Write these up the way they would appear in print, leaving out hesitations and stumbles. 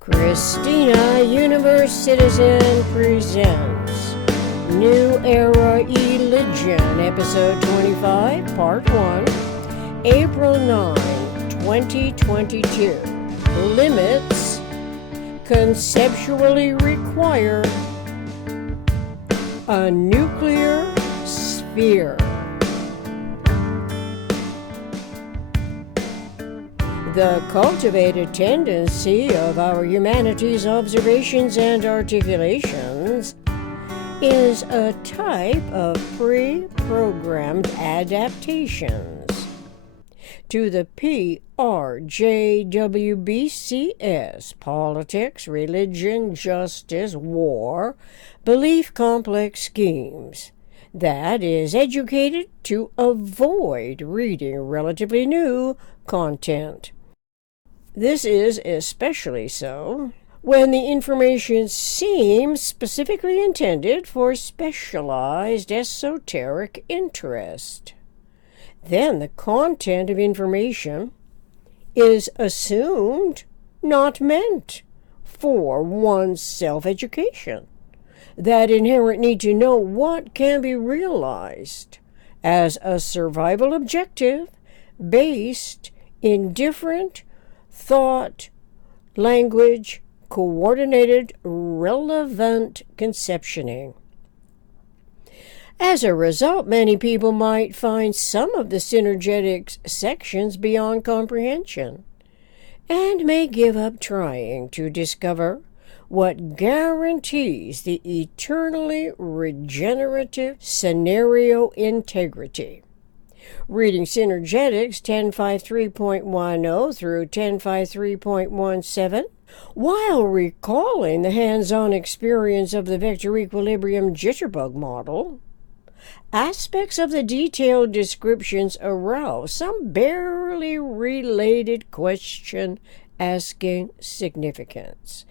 Christina, Universe Citizen presents New Era Religion, Episode 25, Part 1, April 9, 2022. Limits conceptually require a nuclear sphere. The cultivated tendency of our humanities' observations and articulations is a type of pre-programmed adaptations to the PRJWBCS, politics, religion, justice, war, belief complex schemes, that is educated to avoid reading relatively new content. This is especially so when the information seems specifically intended for specialized esoteric interest. Then the content of information is assumed not meant for one's self-education. That inherent need to know what can be realized as a survival objective based in different thought, language, coordinated, relevant conceptioning. As a result, many people might find some of the Synergetics sections beyond comprehension and may give up trying to discover what guarantees the eternally regenerative scenario integrity. Reading Synergetics 1053.10 through 1053.17, while recalling the hands-on experience of the vector equilibrium jitterbug model, aspects of the detailed descriptions arouse some barely related question-asking significance.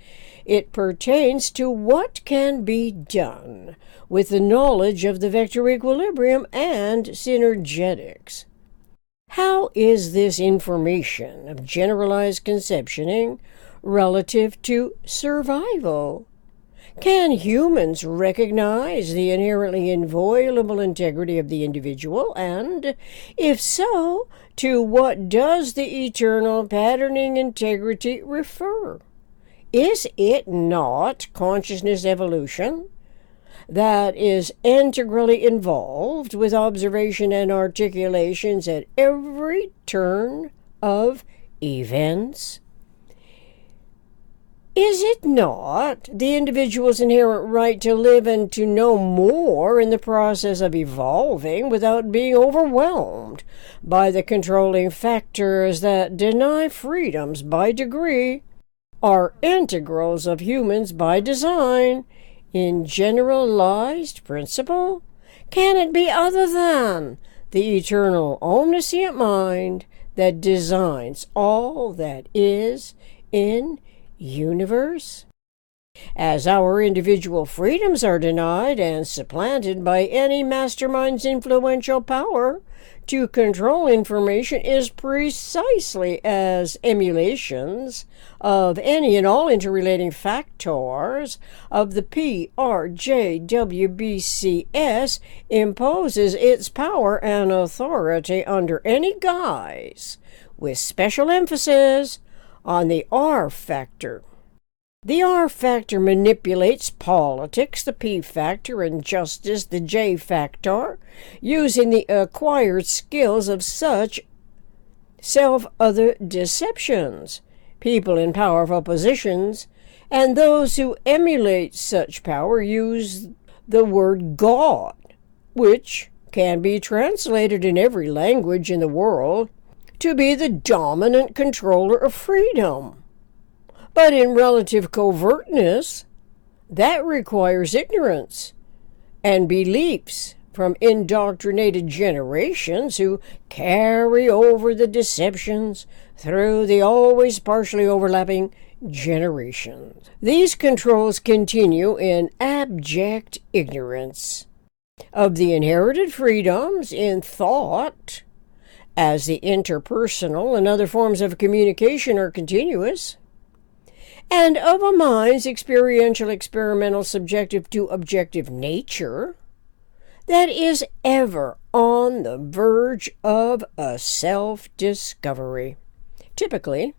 It pertains to what can be done with the knowledge of the vector equilibrium and synergetics. How is this information of generalized conceptioning relative to survival? Can humans recognize the inherently inviolable integrity of the individual? And, if so, to what does the eternal patterning integrity refer? Is it not consciousness evolution that is integrally involved with observation and articulations at every turn of events? Is it not the individual's inherent right to live and to know more in the process of evolving without being overwhelmed by the controlling factors that deny freedoms by degree, are integrals of humans by design, in generalized principle? Can it be other than the eternal omniscient mind that designs all that is in universe? As our individual freedoms are denied and supplanted by any mastermind's influential power to control information is precisely as emulations of any and all interrelating factors of the PRJWBCS imposes its power and authority under any guise, with special emphasis on the R factor. The R factor manipulates politics, the P factor, and justice, the J factor, using the acquired skills of such self-other deceptions, people in powerful positions, and those who emulate such power use the word God, which can be translated in every language in the world to be the dominant controller of freedom. But in relative covertness, that requires ignorance and beliefs from indoctrinated generations who carry over the deceptions through the always partially overlapping generations. These controls continue in abject ignorance of the inherited freedoms in thought, as the interpersonal and other forms of communication are continuous, and of a mind's experiential, experimental, subjective to objective nature that is ever on the verge of a self-discovery. Typically,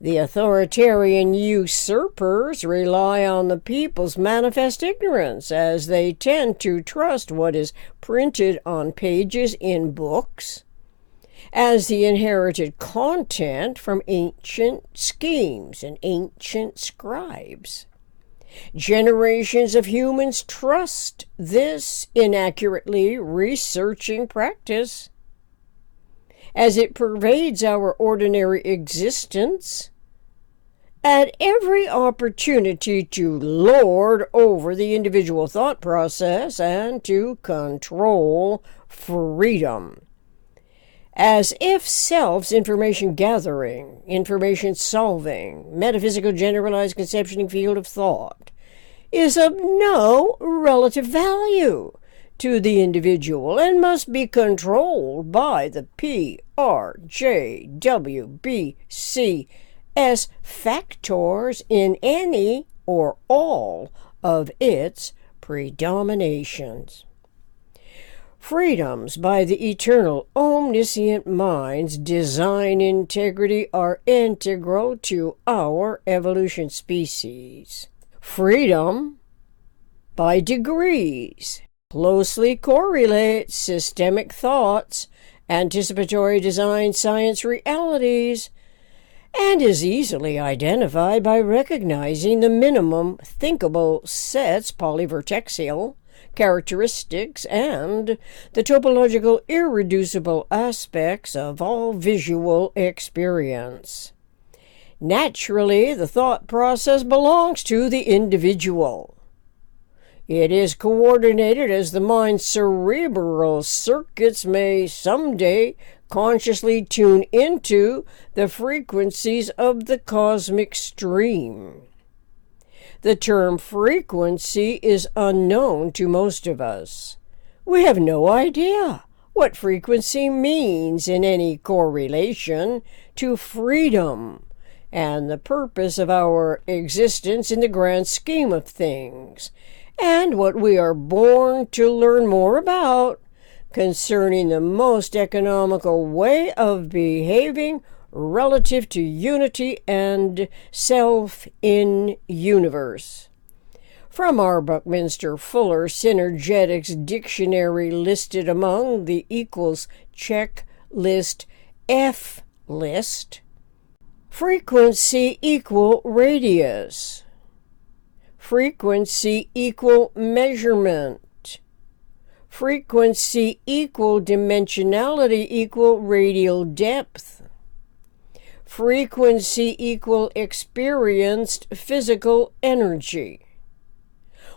the authoritarian usurpers rely on the people's manifest ignorance, as they tend to trust what is printed on pages in books as the inherited content from ancient schemes and ancient scribes. Generations of humans trust this inaccurately researching practice as it pervades our ordinary existence at every opportunity to lord over the individual thought process and to control freedom. As if self's information gathering, information solving, metaphysical generalized conceptioning field of thought is of no relative value to the individual and must be controlled by the PRJWBCS factors in any or all of its predominations. Freedoms by the eternal, omniscient mind's design integrity are integral to our evolution species. Freedom, by degrees, closely correlates systemic thoughts, anticipatory design science realities, and is easily identified by recognizing the minimum thinkable sets polyvertexial characteristics and the topological irreducible aspects of all visual experience. Naturally, the thought process belongs to the individual. It is coordinated as the mind's cerebral circuits may someday consciously tune into the frequencies of the cosmic stream. The term frequency is unknown to most of us. We have no idea what frequency means in any correlation to freedom and the purpose of our existence in the grand scheme of things, and what we are born to learn more about concerning the most economical way of behaving relative to unity and self in universe. From our Buckminster Fuller Synergetics Dictionary, listed among the equals checklist F list, frequency equal radius, frequency equal measurement, frequency equal dimensionality equal radial depth, frequency equal experienced physical energy.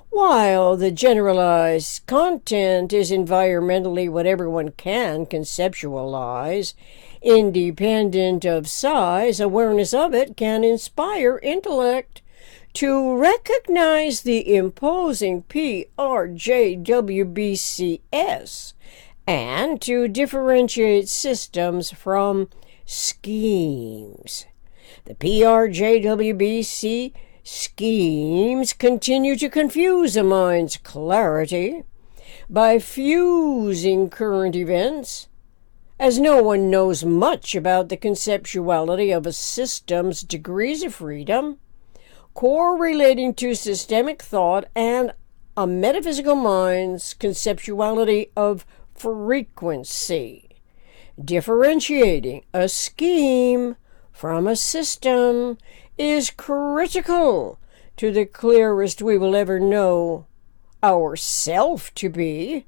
While the generalized content is environmentally what everyone can conceptualize, independent of size, awareness of it can inspire intellect to recognize the imposing PRJWBCS and to differentiate systems from schemes. The PRJWBC schemes continue to confuse a mind's clarity by fusing current events, as no one knows much about the conceptuality of a system's degrees of freedom, correlating to systemic thought and a metaphysical mind's conceptuality of frequency. Differentiating a scheme from a system is critical to the clearest we will ever know ourself to be,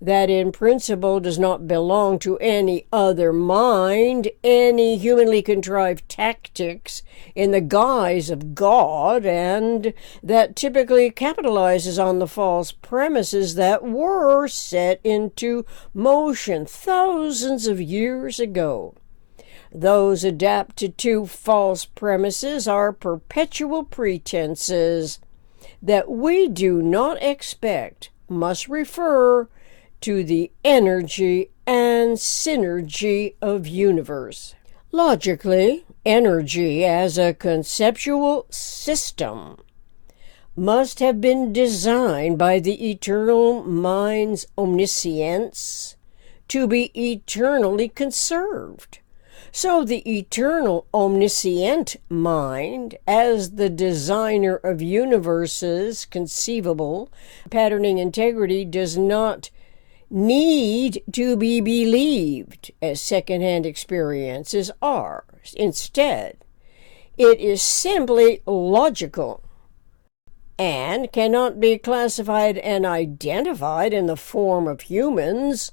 that in principle does not belong to any other mind, any humanly contrived tactics in the guise of God, and that typically capitalizes on the false premises that were set into motion thousands of years ago. Those adapted to false premises are perpetual pretenses that we do not expect must refer to the energy and synergy of universe. Logically, energy as a conceptual system must have been designed by the eternal mind's omniscience to be eternally conserved. So the eternal omniscient mind, as the designer of universes conceivable, patterning integrity does not need to be believed as secondhand experiences are. Instead, it is simply logical and cannot be classified and identified in the form of humans,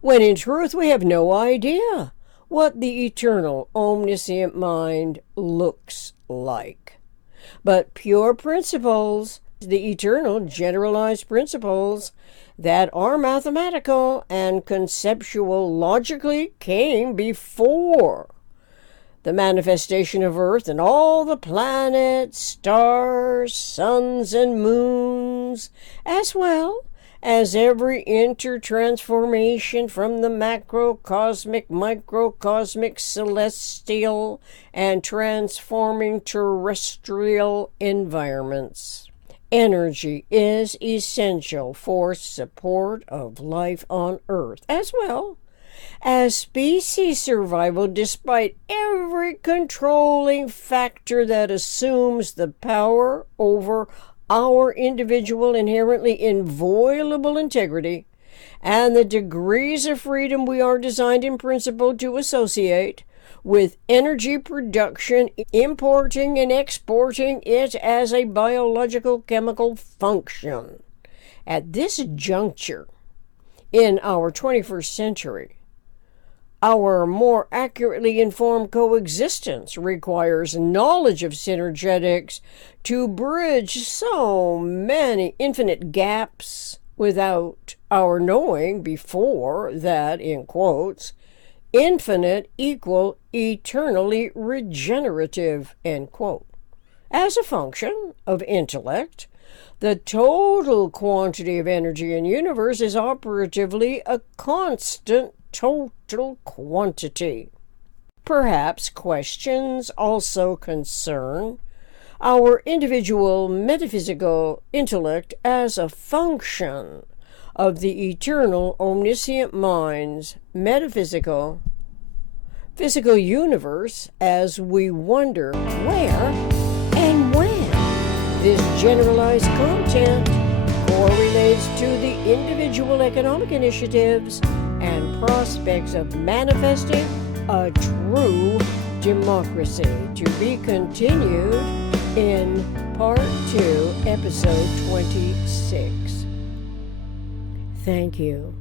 when in truth we have no idea what the eternal omniscient mind looks like. But pure principles, the eternal generalized principles that are mathematical and conceptual, logically came before the manifestation of Earth and all the planets, stars, suns, and moons, as well as every intertransformation from the macrocosmic, microcosmic, celestial, and transforming terrestrial environments. Energy is essential for support of life on Earth, as well as species survival, despite every controlling factor that assumes the power over our individual inherently inviolable integrity and the degrees of freedom we are designed in principle to associate with energy production, importing and exporting it as a biological chemical function. At this juncture in our 21st century, our more accurately informed coexistence requires knowledge of synergetics to bridge so many infinite gaps without our knowing before that, in quotes, infinite equal eternally regenerative, end quote. As a function of intellect, the total quantity of energy in the universe is operatively a constant total quantity. Perhaps questions also concern our individual metaphysical intellect as a function of the eternal omniscient mind's metaphysical physical universe, as we wonder where and when this generalized content correlates to the individual economic initiatives and prospects of manifesting a true democracy. To be continued in Part 2, Episode 26. Thank you.